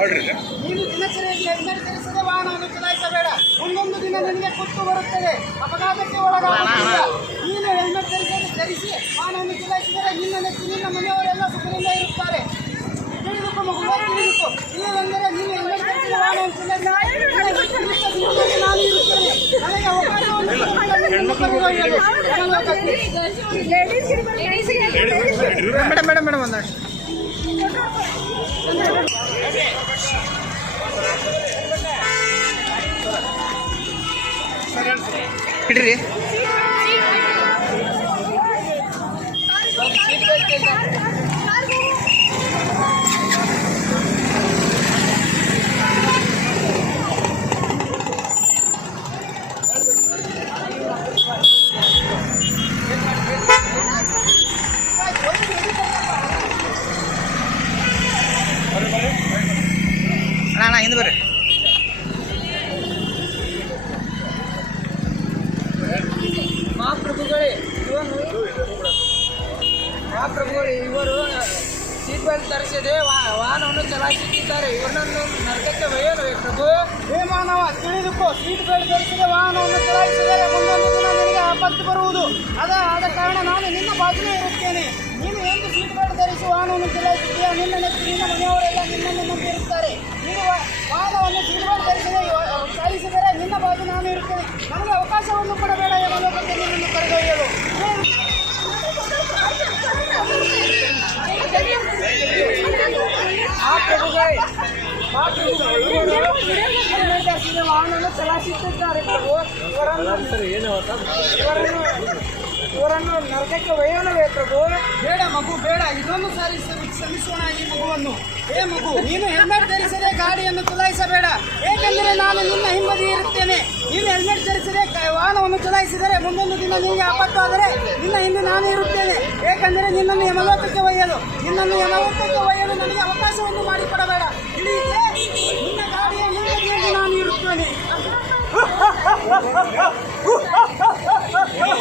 ನೋಡ್ರಿ ನೀನು ದಿನಚರಿಯಲ್ಲಿ ಹೆಲ್ಮೆಟ್ ಧರಿಸದೆ ವಾಹನವನ್ನು ಚಲಾಯಿಸಬೇಡ. ಒಂದೊಂದು ದಿನ ನಿನಗೆ ಕುತ್ತು ಬರುತ್ತದೆ. ಅಪಘಾತಕ್ಕೆ ಒಳಗಾಗುತ್ತೀಯ ನೀನು ಹೆಲ್ಮೆಟ್ ಧರಿಸದೆ ಧರಿಸಿ ವಾಹನವನ್ನು ಚಲಾಯಿಸಿದರೆ ನಿನ್ನ ನೆಚ್ಚಿ ನಿನ್ನ ಮನೆಯವರೆಲ್ಲ ಸುಖದಿಂದ ಇರುತ್ತಾರೆ. ತಿಳಿದುಕೊ ಮಗುವೆ ತಿಳಿದುಕೊ. ಇಲ್ಲವೆಂದರೆ ನೀನು ಹೆಲ್ಮೆಟ್ ಧರಿಸಿದ ವಾಹನವನ್ನು ಚಲಾಯಿಸಿದರೆ ನಾನು ಇರುತ್ತೇನೆ. ನನಗೆ ಅವಕಾಶವನ್ನು. ಮೇಡಮ್ ಮೇಡಮ್ ಮೇಡಮ್ ಒಂದು ಹಿಡ್ರಿ ಅಣ್ಣ ಮಹಾಪ್ರಭುಗಳೇ ಇವರು ಸೀಟ್ ಬೆಲ್ಟ್ ಧರಿಸದೆ ವಾಹನವನ್ನು ಚಲಾಯಿಸುತ್ತಿದ್ದಾರೆ. ಇವರನ್ನು ನರಕಕ್ಕೆ ಒಯ್ಯಲು ಪ್ರಭು. ಹೇ ಮಾನವ ತಿಳಿದುಕೋ ಸೀಟ್ ಬೆಲ್ಟ್ ಧರಿಸದೆ, ವಾಹನವನ್ನು ಚಲಾಯಿಸಿದರೆ ಮುಂದೊಂದು ದಿನ ನಿನಗೆ ಆಪತ್ತು ಬರುವುದು. ಅದ ಆದ ಕಾರಣ ನಾನು ನಿನ್ನ ಬಾಜುನೇ ಇರುತ್ತೇನೆ. ನೀನು ಎಂದು ಸೀಟ್ ಬೆಲ್ಟ್ ಧರಿಸಿ ವಾಹನವನ್ನು ಚಲಾಯಿಸುತ್ತೀಯ? ನಿನ್ನ ನಿನ್ನ ಮನೆಯವರೆಲ್ಲ ನಿನ್ನನ್ನು ನಂಬಿರುತ್ತಾರೆ. ನೀನು ವಾಹನವನ್ನು ಸೀಟ್ ಬೆಲ್ಟ್ ಧರಿಸದೆ ಚಲಾಯಿಸಿದರೆ ನಿನ್ನ ಬಾಜು ನಾನು ಇರುತ್ತೇನೆ. ನನಗೆ ಅವಕಾಶವನ್ನು ಕೊಡಬೇಡ ಎನ್ನುವ ಬಗ್ಗೆ ನಿನ್ನನ್ನು ಕರೆದೊಯ್ಯಲು. ವಾಹನವನ್ನು ಚಲಾಯಿಸುತ್ತಿದ್ದಾರೆ ಇವರನ್ನು ನರಕಕ್ಕೆ ಒಯ್ಯೋಣವೇ ಪ್ರಭು ಬೇಡ ಮಗು ಬೇಡ ಇನ್ನೊಂದು ಸಾರಿ ಶ್ರಮಿ- ಶ್ರಮಿಸೋಣ ಈ ಮಗುವನ್ನು ಏ ಮಗು ನೀನು ಹೆಲ್ಮೆಟ್ ಧರಿಸದೆ ಗಾಡಿಯನ್ನು ಚಲಾಯಿಸಬೇಡ ಏಕೆಂದರೆ ನಾನು ನಿನ್ನ ಹಿಂಬದಿ ಇರುತ್ತೇನೆ ನೀನು ಹೆಲ್ಮೆಟ್ ಧರಿಸದೆ ವಾಹನವನ್ನು ಚಲಾಯಿಸಿದರೆ ಮುಂದೊಂದು ದಿನ ನಿನಗೆ ಆಪತ್ತಾದರೆ ನಿನ್ನ ಹಿಂದೆ ನಾನು ಇರುತ್ತೇನೆ ಏಕೆಂದರೆ ನಿನ್ನನ್ನು ಯಮಲೋಕಕ್ಕೆ ಒಯ್ಯಲು ನಿನ್ನನ್ನು ಯಮಲೋಕಕ್ಕೆ ಒಯ್ಯಲು ನನಗೆ ಅವಕಾಶವನ್ನು 哈哈哈哈哈哈哈哈哈哈哈哈哈哈哈哈